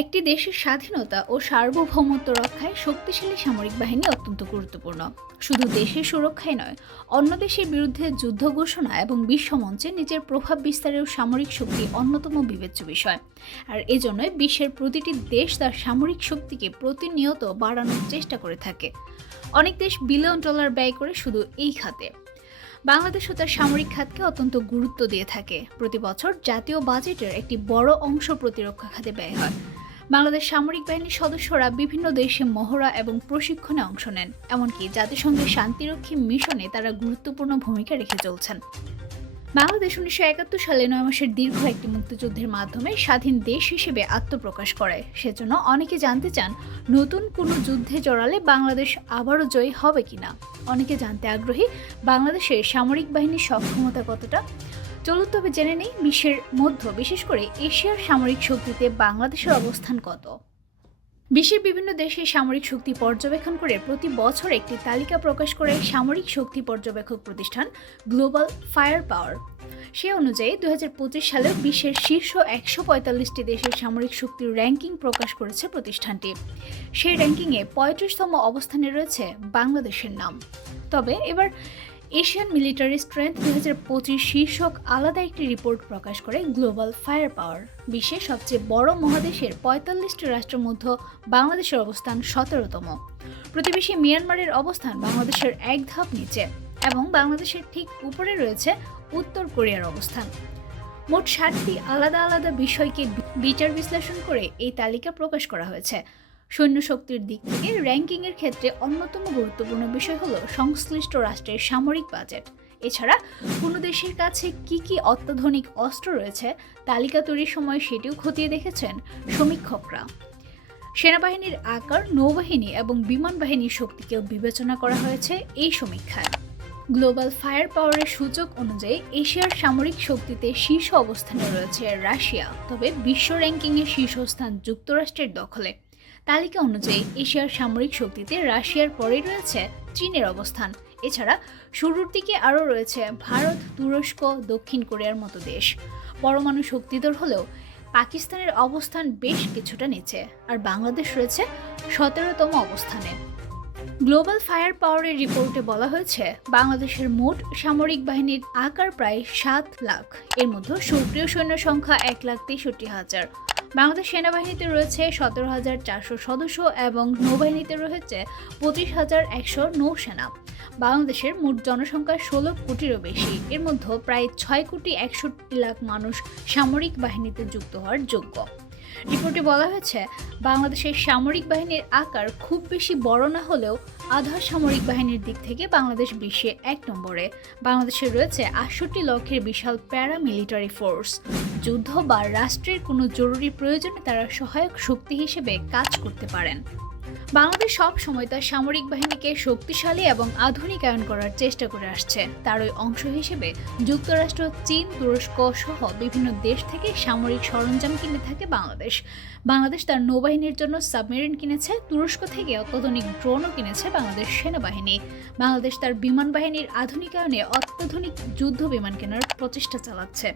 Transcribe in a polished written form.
একটি দেশের স্বাধীনতা ও সার্বভৌমত্ব রক্ষায় শক্তিশালী সামরিক বাহিনী অত্যন্ত গুরুত্বপূর্ণ। শুধু দেশের সুরক্ষাই নয়, অন্য দেশের বিরুদ্ধে যুদ্ধ ঘোষণা এবং বিশ্বমঞ্চে নিজের প্রভাব বিস্তারেও সামরিক শক্তি অন্যতম বিবেচ্য বিষয়। আর এজন্যই বিশ্বের প্রতিটি দেশ তার সামরিক শক্তিকে প্রতিনিয়ত বাড়ানোর চেষ্টা করে থাকে। অনেক দেশ বিলিয়ন ডলার ব্যয় করে শুধু এই খাতে। বাংলাদেশও তার সামরিক খাতকে অত্যন্ত গুরুত্ব দিয়ে থাকে। প্রতি বছর জাতীয় বাজেটের একটি বড় অংশ প্রতিরক্ষা খাতে ব্যয় হয়। বাংলাদেশ সামরিক বাহিনীর সদস্যরা বিভিন্ন দেশে মহড়া এবং প্রশিক্ষণে অংশ নেন, এমনকি জাতিসংঘের শান্তিরক্ষী মিশনে তারা গুরুত্বপূর্ণ ভূমিকা রেখে চলছেন। বাংলাদেশ ১৯৭১ সালে ৯ মাসের দীর্ঘ একটি মুক্তিযুদ্ধের মাধ্যমে স্বাধীন দেশ হিসেবে আত্মপ্রকাশ করে। সেজন্য অনেকে জানতে চান, নতুন কোনো যুদ্ধে জড়ালে বাংলাদেশ আবারও জয়ী হবে কিনা। অনেকে জানতে আগ্রহী বাংলাদেশের সামরিক বাহিনীর সক্ষমতা কতটা। চলুন তবে জেনে নেই বিশ্বের মধ্য, বিশেষ করে এশিয়ার সামরিক শক্তিতে বাংলাদেশের অবস্থান কত। বিশ্বের বিভিন্ন দেশের সামরিক শক্তি পর্যবেক্ষণ করে প্রতি বছর একটি তালিকা প্রকাশ করে সামরিক শক্তি পর্যবেক্ষক প্রতিষ্ঠান গ্লোবাল ফায়ার পাওয়ার। সে অনুযায়ী ২০২৫ সালে বিশ্বের শীর্ষ ১৪৫টি দেশের সামরিক শক্তির র্যাঙ্কিং প্রকাশ করেছে প্রতিষ্ঠানটি। সেই র্যাঙ্কিংয়ে ৩৫তম অবস্থানে রয়েছে বাংলাদেশের নাম। তবে এবার এশিয়ান মিলিটারি স্ট্রেংথ ২০২৫ শীর্ষক আলাদা একটি রিপোর্ট প্রকাশ করে গ্লোবাল ফায়ার পাওয়ার। বিশ্বের সবচেয়ে বড় মহাদেশের ৪৫টি রাষ্ট্রের মধ্যে বাংলাদেশের অবস্থান ১৭তম। প্রতিবেশী মিয়ানমারের অবস্থান বাংলাদেশের এক ধাপ নিচে এবং বাংলাদেশের ঠিক উপরে রয়েছে উত্তর কোরিয়ার অবস্থান। মোট ৬০টি আলাদা আলাদা বিষয়কে বিচার বিশ্লেষণ করে এই তালিকা প্রকাশ করা হয়েছে। সৈন্য শক্তির দিক থেকে র্যাঙ্কিংয়ের ক্ষেত্রে অন্যতম গুরুত্বপূর্ণ বিষয় হলো সংশ্লিষ্ট রাষ্ট্রের সামরিক বাজেট। এছাড়া কোনো দেশের কাছে কি কি অত্যাধুনিক অস্ত্র রয়েছে তালিকা তৈরির সময় সেটিও খতিয়ে দেখেছেন সমীক্ষকরা। সেনাবাহিনীর আকার, নৌবাহিনী এবং বিমান বাহিনীর শক্তিকেও বিবেচনা করা হয়েছে এই সমীক্ষায়। গ্লোবাল ফায়ার পাওয়ারের সূচক অনুযায়ী এশিয়ার সামরিক শক্তিতে শীর্ষ অবস্থানে রয়েছে রাশিয়া, তবে বিশ্ব র্যাঙ্কিংয়ের শীর্ষস্থান যুক্তরাষ্ট্রের দখলে। তালিকা অনুযায়ী এশিয়ার সামরিক শক্তিতে রাশিয়ার পরে রয়েছে চীনের অবস্থান। এছাড়া শুরুর দিকে আরও রয়েছে ভারত, তুরস্ক, দক্ষিণ কোরিয়ার মতো দেশ। পরমাণু শক্তিধর হলেও পাকিস্তানের অবস্থান বেশ কিছুটা নিচে, আর বাংলাদেশ রয়েছে ১৭তম অবস্থানে। গ্লোবাল ফায়ার পাওয়ারের রিপোর্টে বলা হয়েছে, বাংলাদেশের মোট সামরিক বাহিনীর আকার প্রায় ৭ লাখ। এর মধ্যে সক্রিয় সৈন্য সংখ্যা ১,৬৩,০০০। বাংলাদেশ সেনাবাহিনীতে রয়েছে ১৭,৪০০ সদস্য এবং নৌবাহিনীতে রয়েছে ২৫,১০০ নৌসেনা। বাংলাদেশের মোট জনসংখ্যা ১৬ কোটিরও বেশি। এর মধ্যে প্রায় ৬,৬১,০০,০০০ মানুষ সামরিক বাহিনীতে যুক্ত হওয়ার যোগ্য। রিপোর্টে বলা হয়েছে, বাংলাদেশের সামরিক বাহিনীর আকার খুব বেশি বড় না হলেও আধা সামরিক বাহিনীর দিক থেকে বাংলাদেশ বিশ্বে ১ নম্বরে। বাংলাদেশে রয়েছে ৬৮ লক্ষের বিশাল প্যারামিলিটারি ফোর্স। যুদ্ধ বা রাষ্ট্রের কোনো জরুরি প্রয়োজনে তারা সহায়ক শক্তি হিসেবে কাজ করতে পারেন। বাংলাদেশ সব সময় তার সামরিক বাহিনীকে শক্তিশালী এবং আধুনিকায়ন করার চেষ্টা করে আসছে। তারই অংশ হিসেবে যুক্তরাষ্ট্র, চীন, তুরস্ক সহ বিভিন্ন দেশ থেকে সামরিক সরঞ্জাম কিনে থাকে বাংলাদেশ। বাংলাদেশ তার নৌবাহিনীর জন্য সাবমেরিন কিনেছে। তুরস্ক থেকে অত্যাধুনিক ড্রোনও কিনেছে বাংলাদেশ সেনাবাহিনী। বাংলাদেশ তার বিমান বাহিনীর আধুনিকায়নে অত্যাধুনিক যুদ্ধ বিমান কেনার প্রচেষ্টা চালাচ্ছে।